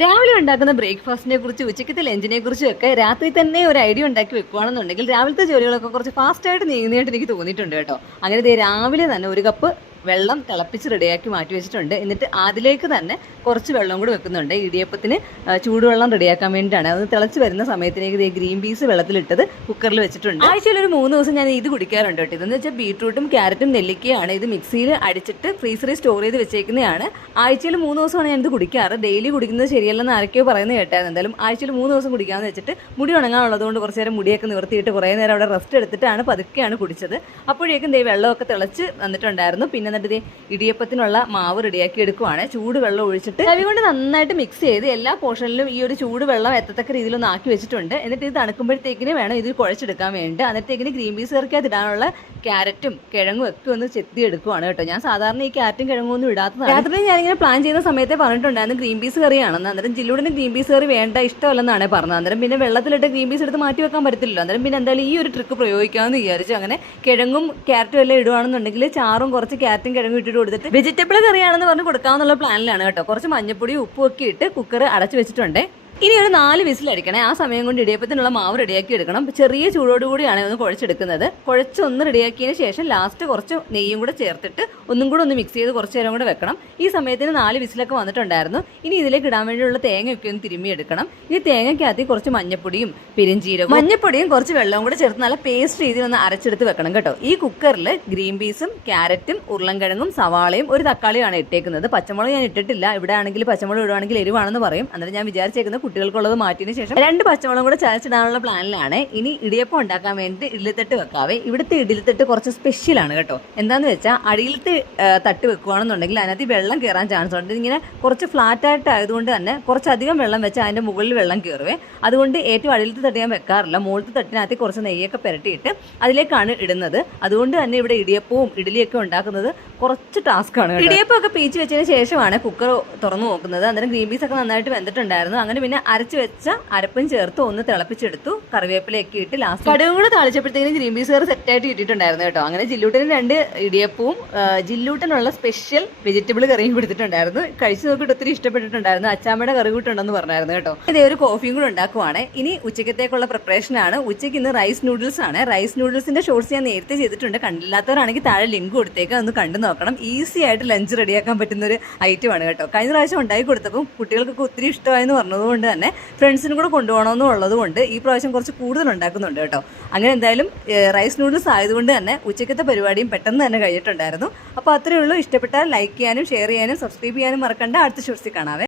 രാവിലെ ഉണ്ടാക്കുന്ന ബ്രേക്ക്ഫാസ്റ്റിനെ കുറിച്ച് ഉച്ചക്കത്തെ ലഞ്ചിനെ കുറിച്ചും ഒക്കെ രാത്രി തന്നെ ഒരു ഐഡിയ ഉണ്ടാക്കി വെക്കുകയാണെന്നുണ്ടെങ്കിൽ രാവിലത്തെ ജോലികളൊക്കെ കുറച്ച് ഫാസ്റ്റായിട്ട് നീങ്ങുന്നതായിട്ട് എനിക്ക് തോന്നിയിട്ടുണ്ട് കേട്ടോ. അങ്ങനെ രാവിലെ തന്നെ ഒരു കപ്പ് വെള്ളം തിളപ്പിച്ച് റെഡിയാക്കി മാറ്റി വെച്ചിട്ടുണ്ട്. എന്നിട്ട് അതിലേക്ക് തന്നെ കുറച്ച് വെള്ളം കൂടി വെക്കുന്നുണ്ട്. ഇടിയപ്പത്തിന് ചൂടുവെള്ളം റെഡിയാക്കാൻ വേണ്ടിയിട്ടാണ്. അത് തിളച്ച് വരുന്ന സമയത്തിലേക്ക് ഗ്രീൻ പീസ് വെള്ളത്തിലിട്ടത് കുക്കറിൽ വെച്ചിട്ടുണ്ട്. ആഴ്ചയിൽ ഒരു മൂന്ന് ദിവസം ഞാൻ ഇത് കുടിക്കാറുണ്ട് കേട്ടോ. ഇതെന്ന് വെച്ചാൽ ബീട്രൂട്ടും ക്യാരറ്റും നെല്ലിക്കയാണ് ഇത് മിക്സിയിൽ അടിച്ചിട്ട് ഫ്രീസറിൽ സ്റ്റോർ ചെയ്ത് വെച്ചേക്കുന്നതാണ്. ആഴ്ചയിൽ മൂന്ന് ദിവസമാണ് ഞാൻ ഇത് കുടിക്കാറ്. ഡെയിലി കുടിക്കുന്നത് ശരിയല്ലെന്ന് ആരൊക്കെയോ പറയുന്നത് കേട്ടായിരുന്നു. എന്തായാലും ആഴ്ചയിൽ മൂന്ന് ദിവസം കുടിക്കാമെന്ന് വെച്ചിട്ട് മുടി ഉണങ്ങാനുള്ളത് കൊണ്ട് കുറച്ച് നേരം മുടിയൊക്കെ നിവർത്തിയിട്ട് കുറേ നേരം അവിടെ റെസ്റ്റ് എടുത്തിട്ടാണ് പതുക്കെയാണ് കുടിച്ചത്. അപ്പോഴേക്കും ദേ വെള്ളമൊക്കെ തിളച്ച് വന്നിട്ടുണ്ടായിരുന്നു. പിന്നെ എന്നിട്ട് ഇടിയപ്പത്തിനുള്ള മാവ് റെഡിയാക്കി എടുക്കുവാണ്. ചൂട് വെള്ളം ഒഴിച്ചിട്ട് കവി കൊണ്ട് നന്നായിട്ട് മിക്സ് ചെയ്ത് എല്ലാ പോർഷനിലും ഈ ഒരു ചൂടുവെള്ളം എത്തത്തക്ക രീതിയിലൊന്ന് ആക്കി വെച്ചിട്ടുണ്ട്. എന്നിട്ട് ഇത് തണുക്കുമ്പോഴത്തേക്കിന് വേണം ഇത് കുഴച്ചെടുക്കാൻ വേണ്ടി അന്നത്തേക്കിന് ഗ്രീൻ പീസ് കറിക്കകത്ത് ഇടാനുള്ള ക്യാരറ്റും കിഴങ്ങും ഒക്കെ ഒന്ന് ചെത്തി എടുക്കുവാണ് കേട്ടോ. ഞാൻ സാധാരണ ഈ ക്യാരറ്റും കിഴങ്ങും ഒന്നും ഇടാത്തതാണ്. രാത്രി ഞാനിങ്ങനെ പ്ലാൻ ചെയ്യുന്ന സമയത്തെ പറഞ്ഞിട്ടുണ്ടായിരുന്നു ഗ്രീൻ പീസ് കറിയാണെന്ന്. അന്നേരം ജില്ലൂടിന് ഗ്രീൻ പീസ് കറി വേണ്ട ഇഷ്ടമല്ലെന്നാണ് പറഞ്ഞത്. അന്നേരം പിന്നെ വെള്ളത്തിലിട്ട് ഗ്രീൻ പീസ് എടുത്ത് മാറ്റി വെക്കാൻ പറ്റത്തില്ലല്ലോ. അന്നേരം പിന്നെ എന്തായാലും ഈ ഒരു ട്രിക്ക് പ്രയോഗിക്കാമെന്ന് വിചാരിച്ചു. അങ്ങനെ കിഴങ്ങും ക്യാരറ്റും എല്ലാം ഇടുവാണെന്നുണ്ടെങ്കിൽ ചാറും കുറച്ച് ക്യാരറ്റും കിഴങ്ങും ഇട്ടിട്ട് കൊടുത്തിട്ട് വെജിറ്റബിൾ കറിയാണെന്ന് പറഞ്ഞ് കൊടുക്കാമെന്നുള്ള പ്ലാനിലാണ് കേട്ടോ. കുറച്ച് മഞ്ഞപ്പൊടി ഉപ്പും ഒക്കെ ഇട്ട് കുക്കർ അടച്ചു വെച്ചിട്ടുണ്ട്. ഇനി ഒരു നാല് വിസിലടിക്കണേ ആ സമയം കൊണ്ട് ഇടിയപ്പത്തിനുള്ള മാവ് റെഡിയാക്കി എടുക്കണം. ചെറിയ ചൂടോട് കൂടിയാണ് ഒന്ന് കുഴച്ചെടുക്കുന്നത്. കുഴച്ച് ഒന്ന് റെഡിയാക്കിയതിന് ശേഷം ലാസ്റ്റ് കുറച്ച് നെയ്യും കൂടെ ചേർത്തിട്ട് ഒന്നും കൂടെ ഒന്ന് മിക്സ് ചെയ്ത് കുറച്ച് നേരം കൂടെ വെക്കണം. ഈ സമയത്തിന് നാല് വിസിലൊക്കെ വന്നിട്ടുണ്ടായിരുന്നു. ഇനി ഇതിലേക്ക് ഇടാൻ വേണ്ടിയുള്ള തേങ്ങയൊക്കെ ഒന്ന് തിരുമ്മി എടുക്കണം. ഈ തേങ്ങയ്ക്കകത്ത് കുറച്ച് മഞ്ഞപ്പൊടിയും പെരിഞ്ചീരവും മഞ്ഞപ്പൊടിയും കുറച്ച് വെള്ളവും കൂടെ ചേർത്ത് നല്ല പേസ്റ്റ് രീതിയിൽ ഒന്ന് അരച്ചെടുത്ത് വെക്കണം കേട്ടോ. ഈ കുക്കറിൽ ഗ്രീൻ പീസും ക്യാരറ്റും ഉരുളൻകിഴങ്ങും സവാളയും ഒരു തക്കാളിയാണ് ഇട്ടേക്കുന്നത്. പച്ചമുളക് ഞാൻ ഇട്ടിട്ടില്ല. ഇവിടെ ആണെങ്കിൽ പച്ചമുളക് ഇടുവാണെങ്കിൽ എരിവാണെന്ന് പറയും. അന്നേരം ഞാൻ വിചാരിച്ചേക്കുന്നത് കുട്ടികൾക്കുള്ളത് മാറ്റിയതിന് ശേഷം രണ്ട് പച്ചമുളകും കൂടെ ചതച്ചിടാനുള്ള പ്ലാനിലാണ്. ഇനി ഇടിയപ്പം ഉണ്ടാക്കാൻ വേണ്ടി ഇഡ്ഡലിത്തട്ട് വെക്കാവേ. ഇവിടുത്തെ ഇഡ്ഡലിത്തട്ട് കുറച്ച് സ്പെഷ്യലാണ് കേട്ടോ. എന്താന്ന് വെച്ചാൽ അടിയിലത്തെ തട്ട് വെക്കുകയാണെന്നുണ്ടെങ്കിൽ അതിനകത്ത് വെള്ളം കയറാൻ ചാൻസ് ഉണ്ട്. ഇങ്ങനെ കുറച്ച് ഫ്ലാറ്റ് ആയിട്ട് ആയതുകൊണ്ട് തന്നെ കുറച്ചധികം വെള്ളം വെച്ചാൽ അതിന്റെ മുകളിൽ വെള്ളം കയറുവേ അതുകൊണ്ട് ഏറ്റവും അടിയിലത്തെ തട്ട് ഞാൻ വെക്കാറില്ല. മുകളിലത്തെ തട്ടിനകത്ത് കുറച്ച് നെയ്യൊക്കെ പുരട്ടിയിട്ട് അതിലേക്കാണ് ഇടുന്നത്. അതുകൊണ്ട് തന്നെ ഇവിടെ ഇടിയപ്പവും ഇഡലിയൊക്കെ ഉണ്ടാക്കുന്നത് കുറച്ച് ടാസ്ക് ആണ് ഇടിയപ്പം ഒക്കെ പീച്ച് വെച്ചതിന് ശേഷമാണ് കുക്കർ തുറന്നു നോക്കുന്നത്. അന്നേരം ഗ്രീൻ പീസ് ഒക്കെ നന്നായിട്ട് വെന്തിട്ടുണ്ടായിരുന്നു. അങ്ങനെ പിന്നെ അരച്ച് വെച്ച അരപ്പും ചേർത്ത് ഒന്ന് തിളപ്പിച്ചെടുത്തു. കറിവേപ്പിലയൊക്കെ ഇട്ട് ലാസ്റ്റ് കടുകും കൂടെ താളിച്ചപ്പോഴത്തേക്കും ഗ്രീൻ പീസ് കറി സെറ്റായിട്ട് ഇട്ടിട്ടുണ്ടായിരുന്നു കേട്ടോ. അങ്ങനെ ജില്ലൂട്ടിന് രണ്ട് ഇടിയപ്പവും ജില്ലൂട്ടിനുള്ള സ്പെഷ്യൽ വെജിറ്റബിൾ കറിയും കൊടുത്തിട്ടുണ്ടായിരുന്നു. കഴിച്ചു നോക്കിയിട്ട് ഒത്തിരി ഇഷ്ടപ്പെട്ടിട്ടുണ്ടായിരുന്നു. അച്ചാമ്മയുടെ കറി കൂട്ടുണ്ടെന്ന് പറഞ്ഞായിരുന്നു കേട്ടോ. ഇതേ ഒരു കോഫിയും കൂടെ ഉണ്ടാക്കുവാണ്. ഇനി ഉച്ചക്കത്തേക്കുള്ള പ്രിപ്പറേഷൻ ആണ്. ഉച്ചയ്ക്ക് ഇന്ന് റൈസ് നൂഡിൽസ് ആണ്. റൈസ് നൂഡിൽസിന്റെ ഷോർട്സ് ഞാൻ നേരത്തെ ചെയ്തിട്ടുണ്ട്. കണ്ടില്ലാത്തവരാണെങ്കിൽ താഴെ ലിങ്ക് കൊടുത്തേക്ക്. ഒന്ന് കണ്ടു നോക്കണം. ഈസി ആയിട്ട് ലഞ്ച് റെഡിയാക്കാൻ പറ്റുന്ന ഒരു ഐറ്റം ആണ് കേട്ടോ. കഴിഞ്ഞ പ്രാവശ്യം ഉണ്ടാക്കി കൊടുത്തപ്പോൾ കുട്ടികൾക്കൊക്കെ ഒത്തിരി ഇഷ്ടമായെന്ന് പറഞ്ഞതുകൊണ്ട് തന്നെ ഫ്രണ്ട്സിനും കൂടെ കൊണ്ടുപോകണമെന്നും ഉള്ളത് കൊണ്ട് ഈ പ്രാവശ്യം കുറച്ച് കൂടുതൽ ഉണ്ടാക്കുന്നുണ്ട് കേട്ടോ. അങ്ങനെ എന്തായാലും റൈസ് നൂഡിൽസ് ആയതുകൊണ്ട് തന്നെ ഉച്ചക്കത്തെ പരിപാടിയും പെട്ടെന്ന് തന്നെ കഴിഞ്ഞിട്ടുണ്ടായിരുന്നു. അപ്പോൾ അത്രയേ ഉള്ളൂ. ഇഷ്ടപ്പെട്ടാൽ ലൈക്ക് ചെയ്യാനും ഷെയർ ചെയ്യാനും സബ്സ്ക്രൈബ് ചെയ്യാനും മറക്കണ്ട. അടുത്ത ഷോർട്സിൽ കാണാവേ.